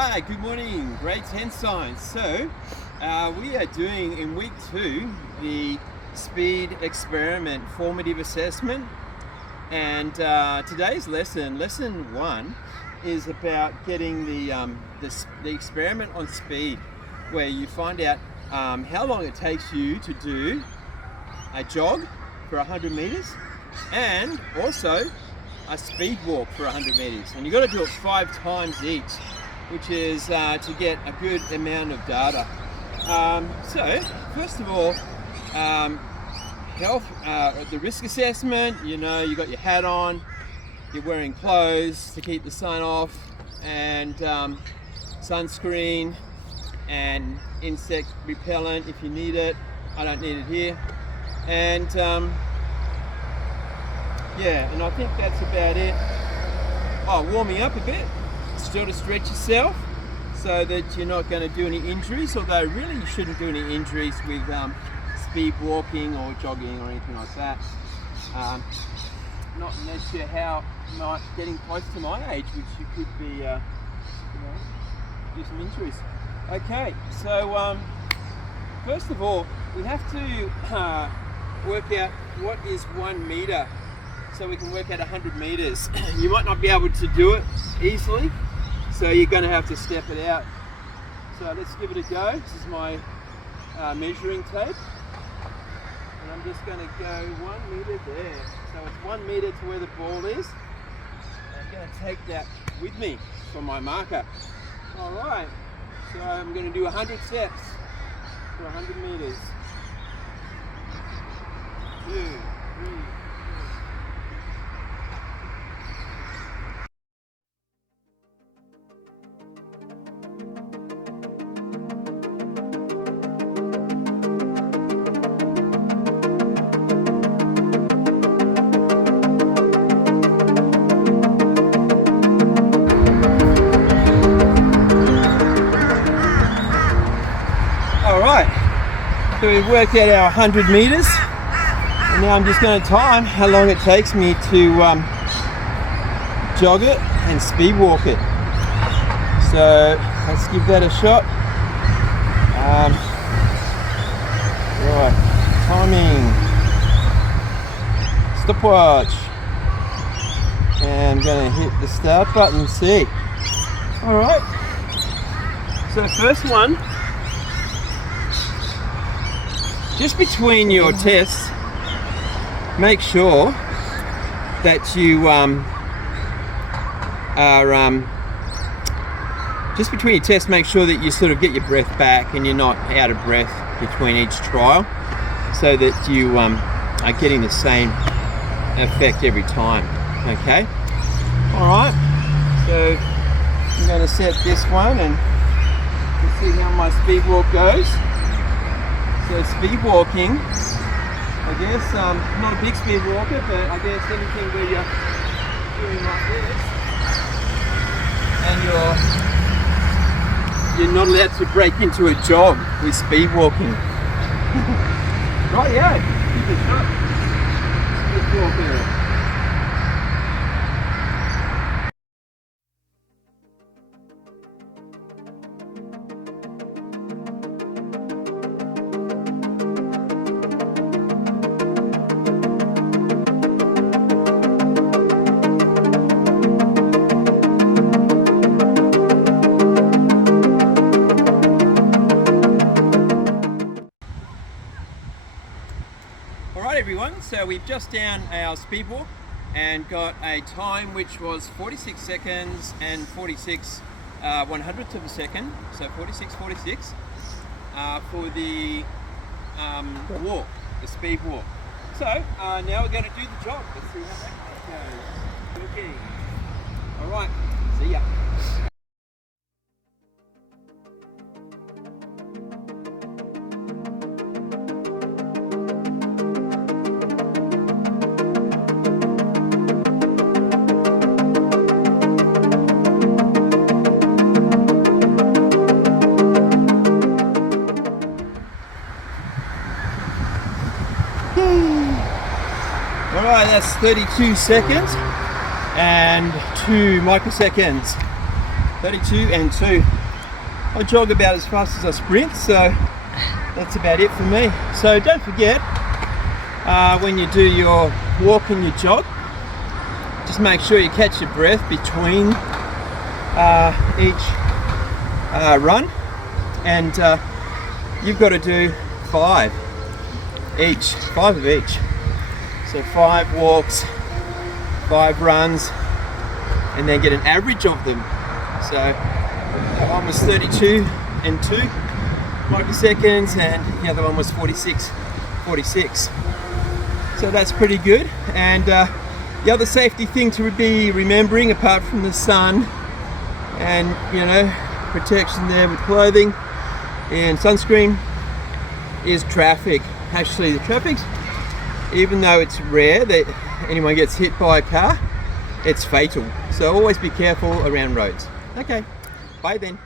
Hi, good morning, grade 10 science. So we are doing in week 2 the speed experiment formative assessment, and today's lesson 1 is about getting the experiment on speed, where you find out how long it takes you to do a jog for 100 meters and also a speed walk for 100 meters, and you've got to do it 5 times each, which is to get a good amount of data. So first of all, health, the risk assessment, you got your hat on, you're wearing clothes to keep the sun off, and sunscreen and insect repellent if you need it. I don't need it here. And yeah, and I think that's about it. Oh, warming up a bit, still to stretch yourself so that you're not going to do any injuries, although really you shouldn't do any injuries with speed walking or jogging or anything like that. Not unless you're getting close to my age, which you could be, do some injuries. Okay, so first of all, we have to work out what is 1 meter, so we can work out 100 meters. You might not be able to do it easily, so you're going to have to step it out. So let's give it a go. This is my measuring tape, and I'm just going to go 1 meter there. So it's 1 meter to where the ball is. I'm going to take that with me for my marker. All right, so I'm going to do 100 steps for 100 meters. 2, 3. So we've worked out our 100 meters, and now I'm just going to time how long it takes me to jog it and speed walk it. So let's give that a shot. Right, timing, stopwatch, and I'm going to hit the start button. See. All right. So first one. Just between your tests, make sure that you just between your tests, make sure that you sort of get your breath back and you're not out of breath between each trial, so that you are getting the same effect every time. Okay. All right. So I'm going to set this one and see how my speed walk goes. So speed walking, I guess, not a big speed walker, but I guess anything where you're doing like this and you're not allowed to break into a jog with speed walking. Right, yeah, keep it short. Speed walker. Alright everyone, so we've just done our speed walk and got a time which was 46 seconds and 46 100ths of a second, so 46.46 for the walk, the speed walk. So now we're going to do the jog. Let's see how that goes. Okay. Alright, see ya. Alright, that's 32 seconds and 2 microseconds. 32 and 2. I jog about as fast as I sprint, so that's about it for me. So don't forget, when you do your walk and your jog, just make sure you catch your breath between each run, and you've got to do 5 of each. So 5 walks, 5 runs, and then get an average of them. So that one was 32 and 2 microseconds, and the other one was 46. So that's pretty good. And the other safety thing to be remembering, apart from the sun and protection there with clothing and sunscreen, is traffic. Actually, the traffic's, even though it's rare that anyone gets hit by a car, it's fatal. So always be careful around roads. Okay, bye then.